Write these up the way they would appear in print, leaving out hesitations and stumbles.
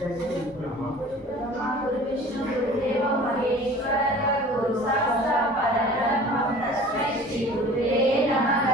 गुरु विष्णु गुरुदेव महेश्वर गुरु साक्षात् परब्रह्म तस्मै श्री गुरुवे नमः।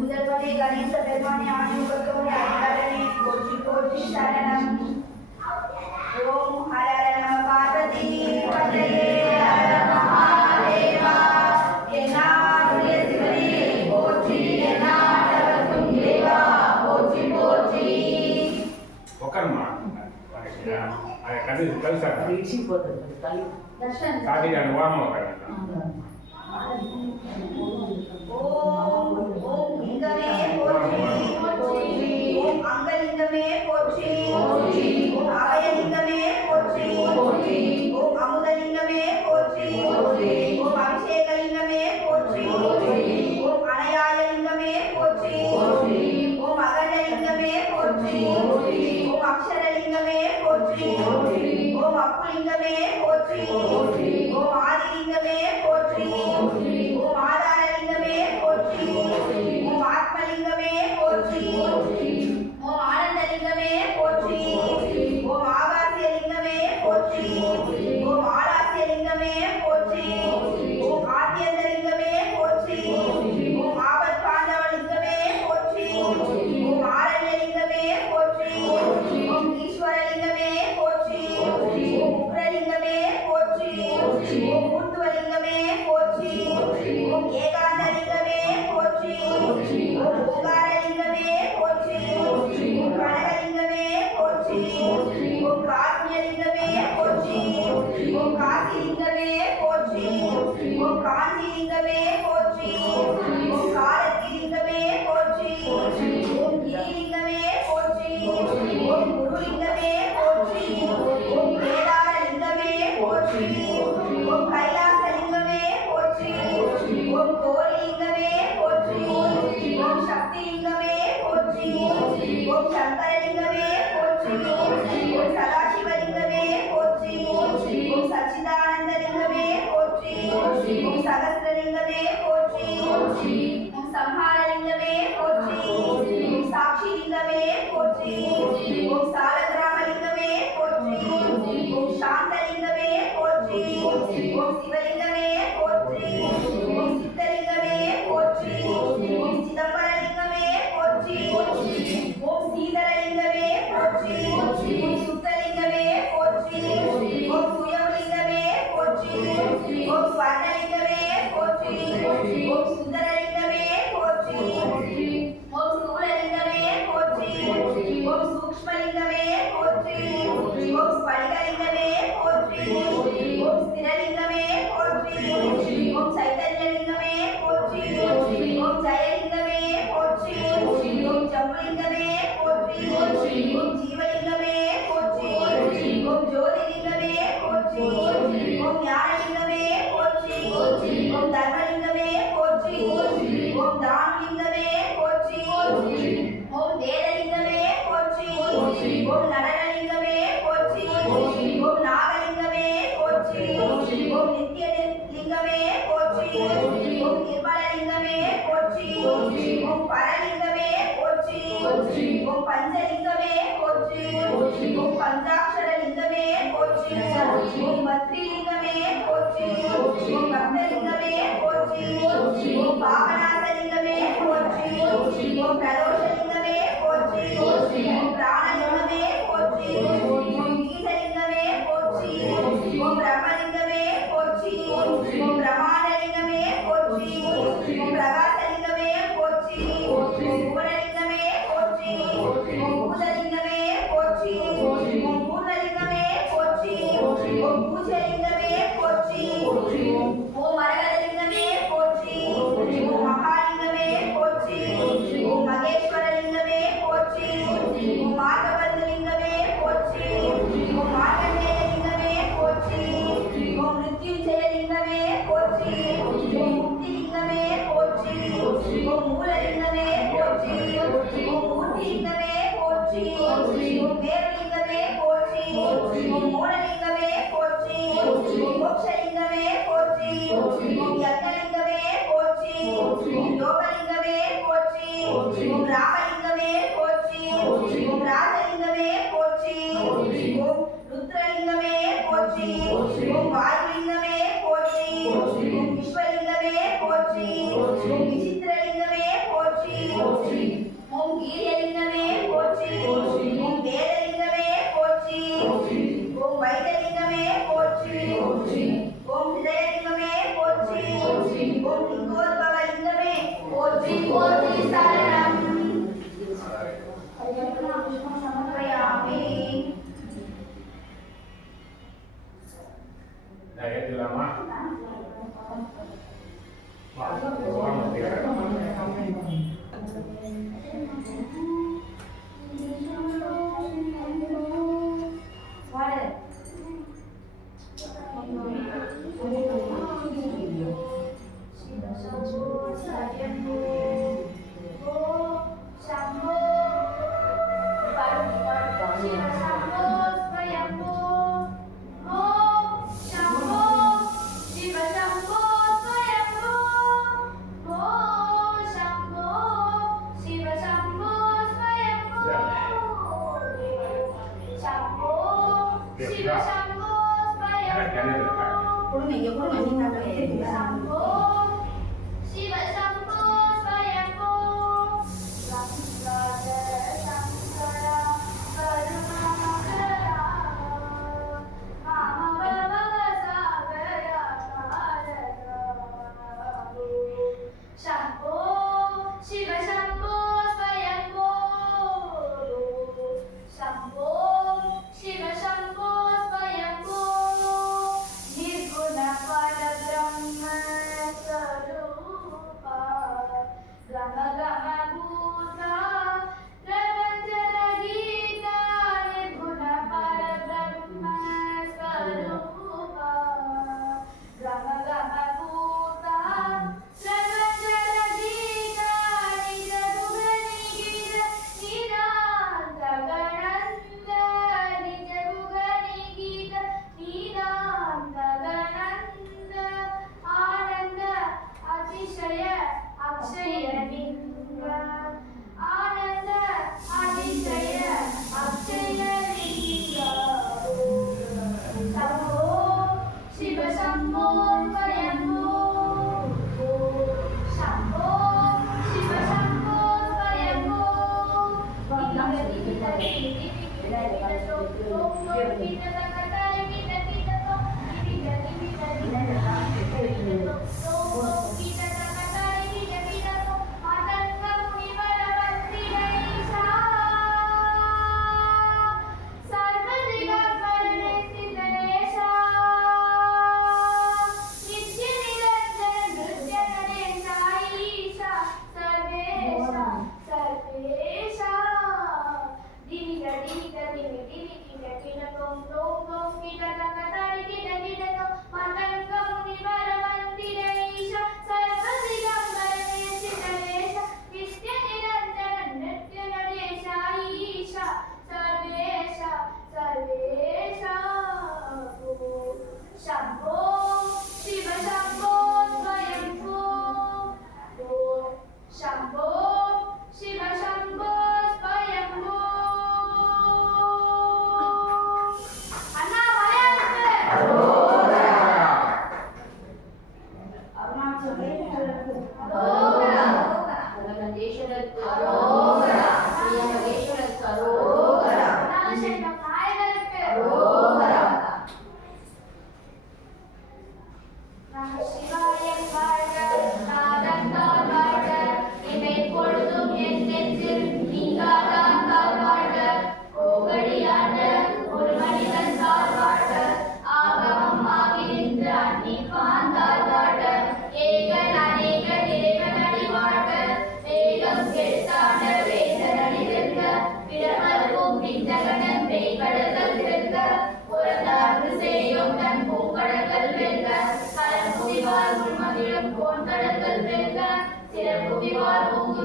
முதல்வனே கணேச பெருமானே ஆணையுகத்தோடு அந்தரனே போற்றி போற்றி சரணம். ஓம் ஹர நம பார்வதி பதையே ஹர மகாதேவா. என்னாருடைய சிவனே போற்றி, என்னாட்டவர்க்கும் இறைவா போற்றி போற்றி. ஒக்கர்மா அது கது கல்சா ஈஸி போறது தர்ஷன் சாதி நான் வாமா வரேன். ஓம் ஓம் லிங்கமே போற்றி போற்றி. ஓம் அங்கலிங்கமே போற்றி போற்றி. ஓம் அபயலிங்கமே போற்றி போற்றி. ஓம் அமுதலிங்கமே போற்றி போற்றி. ஓம் அபிஷேகலிங்கமே போற்றி போற்றி. ஓம் அனயாயலிங்கமே போற்றி போற்றி. ஓம் அகண்டலிங்கமே போற்றி போற்றி. ஓம் அக்ஷரலிங்கமே போற்றி போற்றி. ஓம் அப்புலிங்கமே போற்றி போற்றி. ஓம் ஆதிலிங்கமே போற்றி போற்றி. ஓம் ஆதாரலிங்கமே போற்றி போற்றி. ஓம் ஆத்மலிங்கமே போற்றி போற்றி. ஓம் ஆனந்தலிங்கமே போற்றி போற்றி. ஓம் ஆகாசியலிங்கமே போற்றி போற்றி. ஓம் ஆலாசியலிங்கமே போற்றி போற்றி. ஓம் ஆத்யந்தலிங்கமே போற்றி போற்றி. ஓம் ஆபத் பாந்தவலிங்கமே போற்றி போற்றி. ஓம் ஆரண்யலிங்கமே போற்றி போற்றி. ஓம் ஈஸ்வரலிங்கமே போற்றி போற்றி. ஓம் உக்ரலிங்கமே போற்றி போற்றி. ஓம் மூர்த்துவலிங்கமே போற்றி போற்றி. ஓம் ஏகாந்தலிங்கமே போற்றி போற்றி. ஓம் ஓங்காரலிங்கமே போற்றி போற்றி. ஓம் கனகலிங்கமே போற்றி போற்றி. ஓம் காருண்யலிங்கமே போற்றி போற்றி. ஓம் காசிலிங்கமே போற்றி போற்றி. ஓம் காஞ்சிலிங்கமே போற்றி போற்றி. ஓம் காலத்திலிங்கமே போற்றி போற்றி. ஓம் கிரிலிங்கமே போற்றி போற்றி. ஓம் குருலிங்கமே போற்றி போற்றி. ஓம் கேதாரலிங்கமே போற்றி போற்றி. ஓம் கைலாசலிங்கமே போற்றி போற்றி. ஓம் கோலிலிங்கமே போற்றி போற்றி. ஓம் சக்திலிங்கமே போற்றி போற்றி. ஓம் சங்கரலிங்கமே போற்றி போற்றி. ஓம் சதாசிவலிங்கமே போற்றி போற்றி. ஓம் சச்சிதானந்தலிங்கமே போற்றி போற்றி. ஓம் சகஸ்ரலிங்கமே போற்றி போற்றி. ஓம் சம்ஹாரலிங்கமே போற்றி போற்றி. ஓம் சாட்சிலிங்கமே போற்றி போற்றி. ஓம் சாலகிராமலிங்கமே போற்றி போற்றி. ஓம் சாந்தலிங்கமே போற்றி போற்றி. ஓம் சிவலிங்கமே போற்றி போற்றி. ஓம் சித்தலிங்கமே போற்றி போற்றி. ஓம் சிதம்பரலிங்கமே போற்றி போற்றி. ஓம் சீதரலிங்கமே போற்றி போற்றி. ஓம் சுத்தலிங்கமே போற்றி போற்றி. ஓம் சுயம்பலிங்கமே போற்றி போற்றி. ஓம் ஸ்வர்ணலிங்கமே போற்றி போற்றி. ஓம் சுந்தரலிங்கமே போற்றி போற்றி. ஓம் ஸ்தூலலிங்கமே போற்றி போற்றி. ஓம் சூக்ஷ்மலிங்கமே போற்றி போற்றி. ஓம் ஸ்படிகலிங்கமே போற்றி போற்றி. ஓம் ஸ்திரலிங்கமே போற்றி போற்றி. ஓம் சைத்தன்யலிங்கமே போற்றி போற்றி. ஓம் ஜெயலிங்கமே போற்றி போற்றி. ஓம் ஜம்புலிங்கமே போற்றி போற்றி. ஓம் ஜீவலிங்கமே போற்றி போற்றி. ஓம் ஜோதிலிங்கமே போற்றி போற்றி. ஓம் ஞானலிங்கமே போற்றி போற்றி. ஓம் தர்மலிங்கமே போற்றி போற்றி. ஓம் தானலிங்கமே போற்றி போற்றி. ஓம் வேதலிங்கமே போற்றி போற்றி. ஓம் நடனலிங்கமே போற்றி போற்றி. ஓம் நாகலிங்கமே போற்றி போற்றி. ஓம் நித்யலிங்கமே போற்றி போற்றி. ஓம் நிர்மலலிங்கமே போற்றி போற்றி. ஓம் பரலிங்கமே போற்றி போற்றி. ஓம் பஞ்சலிங்கமே போற்றி போற்றி. ஓம் பஞ்சாட்சரலிங்கமே போற்றி போற்றி. ஓம் பத்ரிலிங்கமே போற்றி போற்றி. ஓம் பக்தலிங்கமே போற்றி போற்றி. ஓம் பாவநாசலிங்கமே போற்றி போற்றி. ஓம் பிரதோஷலிங்கமே போற்றி போற்றி. ஓம் பிராணலிங்கமே போற்றி போற்றி. ஓம் கீதலிங்கமே போற்றி போற்றி. ஓம் பிரம்மலிங்கமே போற்றி போற்றி. ஓம் பிரமாணலிங்கமே போற்றி போற்றி. ஓம் பிரகாசலிங்கமே போற்றி போற்றி. ஓம் புவனலிங்கமே போற்றி போற்றி. ஓம் பூதலிங்கமே போற்றி போற்றி. ஓம் பூர்ணலிங்கமே போற்றி போற்றி. ஓம் பூஜலிங்கமே போற்றி போற்றி. ஓம் மரகதலிங்கமே போற்றி போற்றி. ஓம் மகாலிங்கமே போற்றி போற்றி. ஓம் மகேஸ்வரலிங்கமே போற்றி போற்றி. ஓம் மார்கபந்தலிங்கமே போற்றி போற்றி. ஓம் மார்கண்டேயலிங்கமே போற்றி மூலலிங்கமே போற்றி ஓம் மூர்த்திலிங்கமே போற்றி ஓம் மேருலிங்கமே போற்றி ஓம் மூலலிங்கமே போற்றி ஓம் மோட்சலிங்கமே போற்றி ஓம் யக்ஞலிங்கமே போற்றி ஓம் யோகலிங்கமே போற்றி ஓம் ராமலிங்கமே போற்றி ஓம் ராஜலிங்கமே போற்றி ஓம் ருத்ரலிங்கமே போற்றி ஓம் வாயுலிங்கமே போற்றி ஓம் விஸ்வலிங்கமே போற்றி ஓம் விசித்திரலிங்கமே போற்றி ஓம் வீரியலிங்கமே போற்றி ஓம் வேதலிங்கமே போற்றி ஓம் வைதலிங்கமே போற்றி ஓம் ஹிருதயலிங்கமே போற்றி ஓம் லிங்கோத்பவலிங்கமே போற்றி போற்றி சரணம் சமர்ப்பயாமி. நான் ஏற்றுக்கலாமா? வா, வாமூர்த்தி निर्गुण परब्रह्म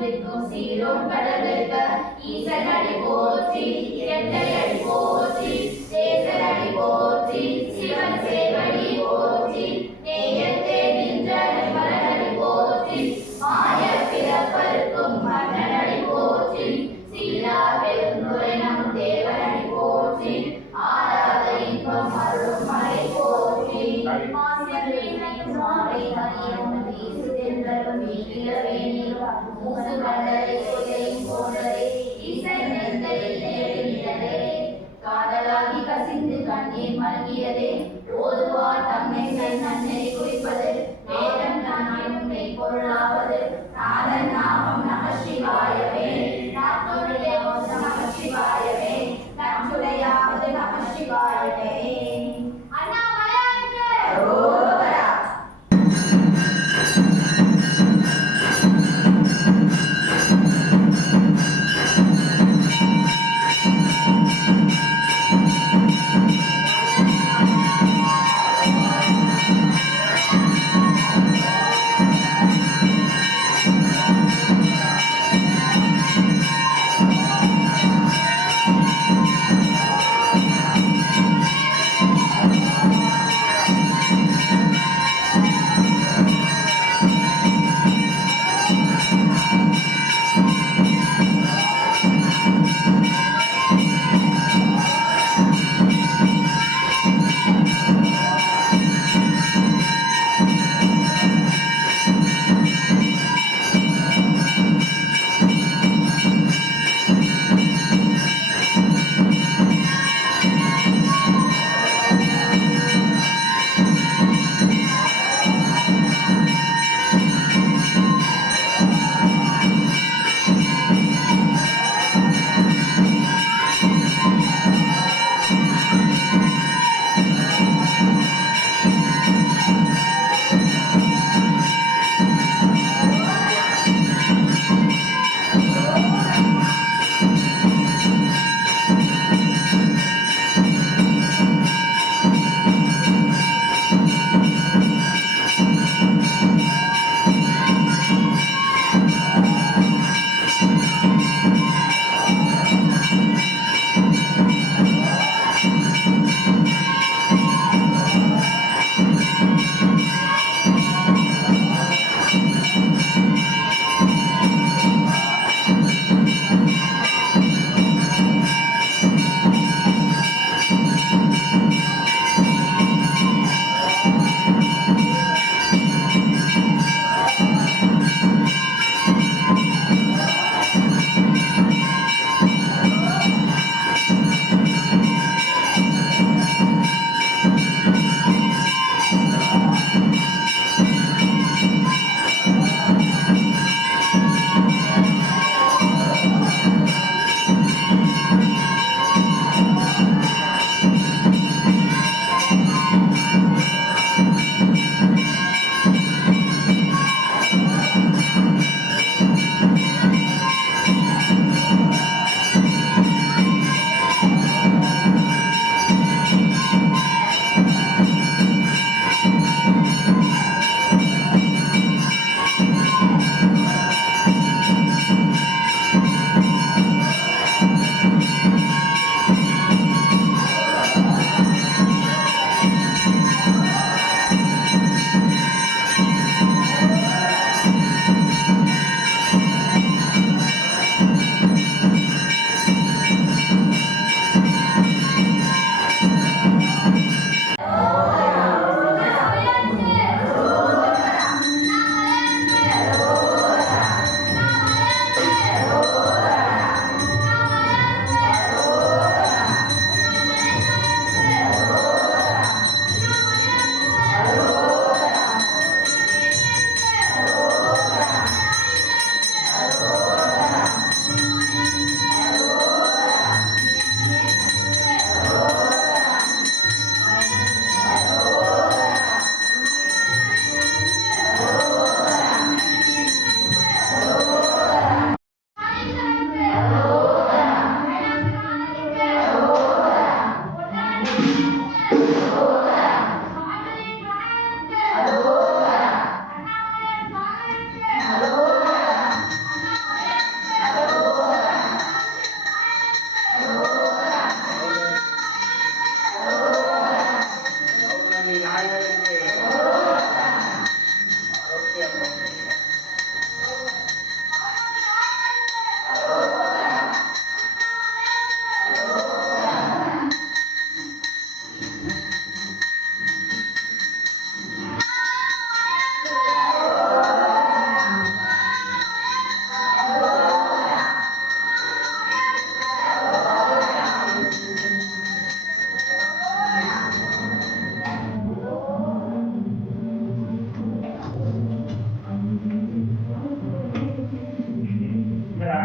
விற்கும் சீரோன் கடலுக்க ஈசனடி போற்றி இரட்டையடி போற்றி தேசனடி போற்றி சிவன் சேவடி போற்றி நேயத்தே நின்ற மலரடி போற்றி மாய பிறப்பருக்கும் மன்னனடி போற்றி சீரா பெருந்துரை நம் தேவனடி போற்றி ஆராத இன்பம் அருளும் மலை போற்றி மாசியவேனையும் மாலை மணியும் வீசுதென்றலும் வீட்டிலவேனிலும் மூசு மண்டலை கொலையும் போன்றதே ஈசன் நெந்தையில் நேரிட்டதே காதலாகி கசிந்து கண்ணீர் மல்க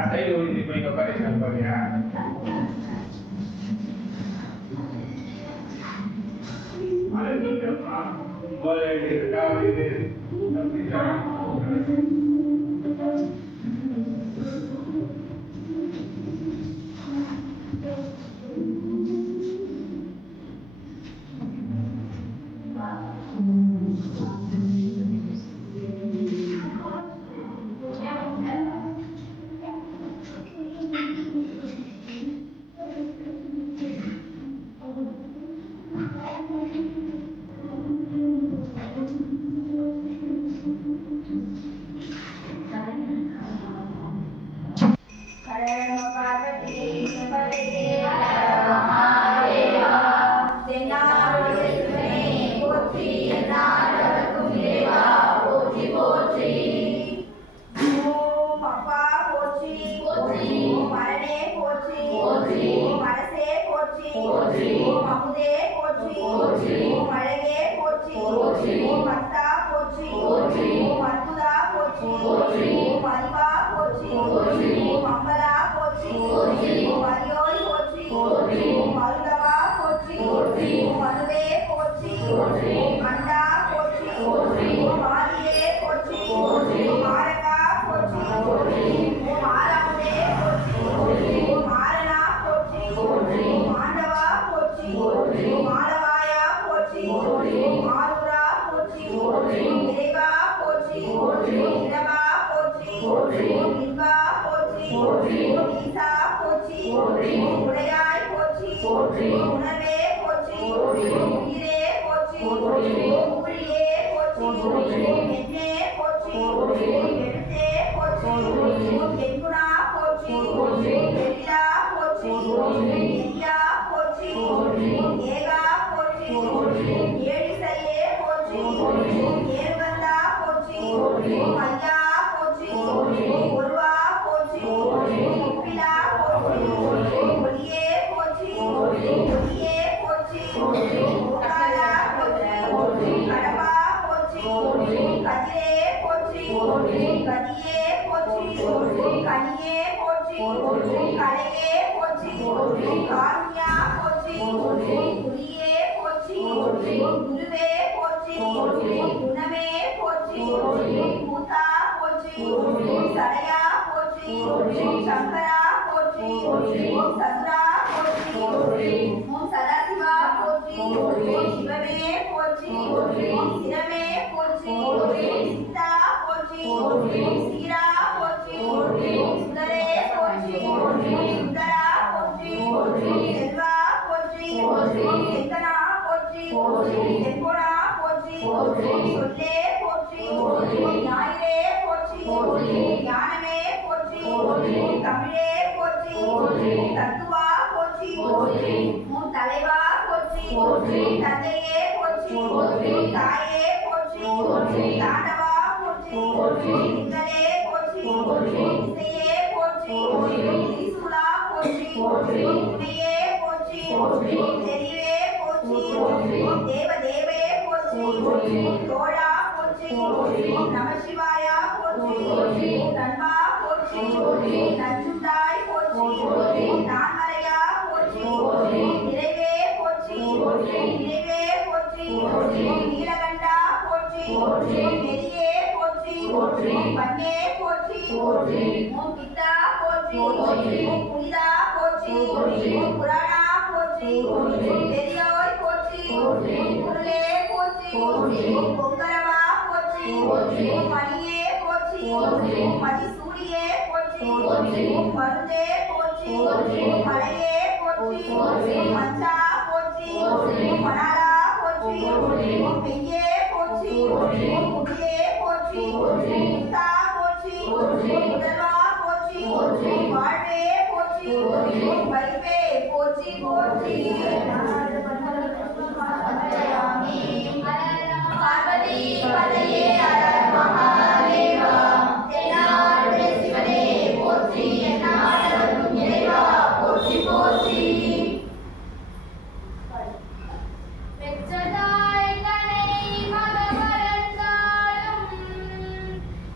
Sa'yo, hindi mo ikapalis ang pagya. Alam niyo pa, boleh dikawin, tapi jangan.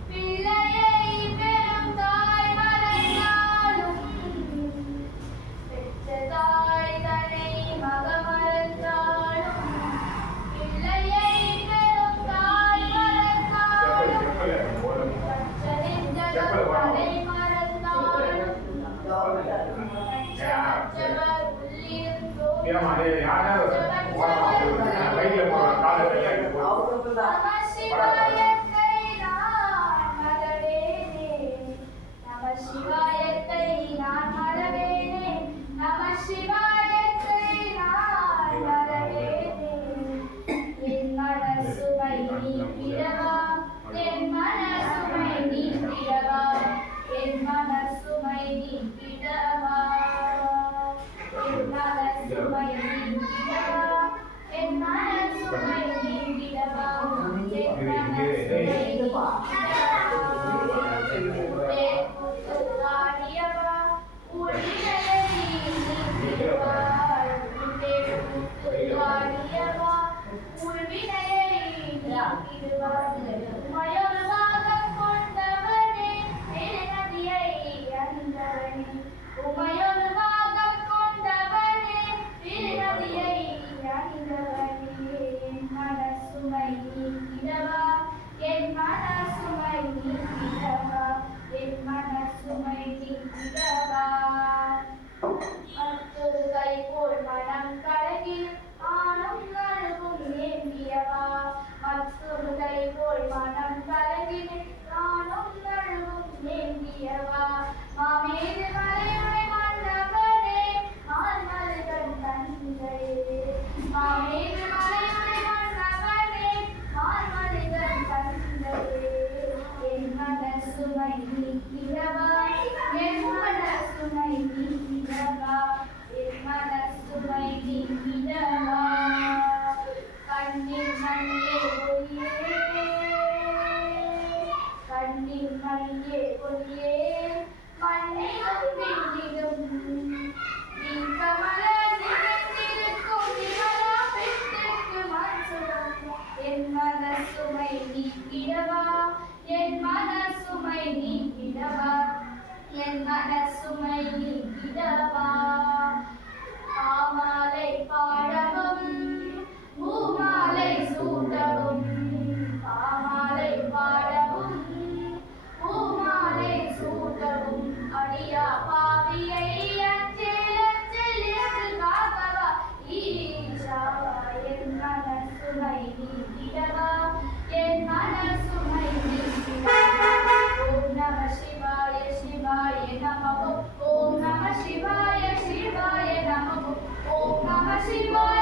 பிள்ளையை பெரும் ஏமா யாராவது கையில் போகிற காலத்தில் நம சிவாயத்தை நான் மறவேனே நம சிவாயத்தை நான் மறவேனே நம சிவாயத்தை நான் மறவேனே என் மனசுமை நீக்கிடவா என் மனசுமை நீக்கிடவா என் மனசுமை நீக்கிடவா என் மனசுமை நீக்கிடவா என் மனசுமை நீக்கிடவா என் மனசுமை நீக்கிடவா உள்வினையை நீக்கிடுவா உள்வினையை நீக்கிடுவா உமையொருவாக கொண்டவனே நதியை அணிந்தவனே உமையொருவாக கொண்டவனே நதியை அணிந்தவனே என் மனசுமை நீக்கிடவா என் மனசுமை நீக்கிடவா என் மனசுமை நீக்கிடவா மற்றொரு கை போல் மனம் கலகில் ஆணும் கழுவும் ஏந்தியவா மற்றொரு கை போல் மனம் கலகில் ஆணும் கழுவும் ஏந்தியவா மாமேது மலையுடை மன்னவனே மான்மல்கள் தந்தையே மாமேது மலையுடை மன்னவனே மான்மல்கள் தந்தையே என் மனசுமை நீக்கிடவா என் மனசுமை நீக்கிடவா என் மனசுமை நீக்கிடவா கண்ணீர் மணியே ஒளியே கண்ணீர் மணியே ஒளியே மண்ணிலும் விண்ணிலும் நீ கமலர் நிகழ்ந்திருக்கும் நிமலா பெண்ணுக்கு மனசுரம் என் மனசுமை நீக்கிடவா என் மனசுமை நீக்கிடவா என் மனசுமை நீக்கிடவா பாமாலை பாடவும் பூமாலை சூட்டவும் பாமாலை பாடவும் பூமாலை சூட்டவும் அடியா பாவியை அஞ்சேல் அஞ்சேல் என்று காக்கவா ஈஷா என் மனசுமை நீக்கிடவா என் மனசுமை நீக்கிடவா ஓம் நம சிவாய சிவாய நமः ஓம் நம சிவாய சிவாய நமः ஓம் நம சிவாய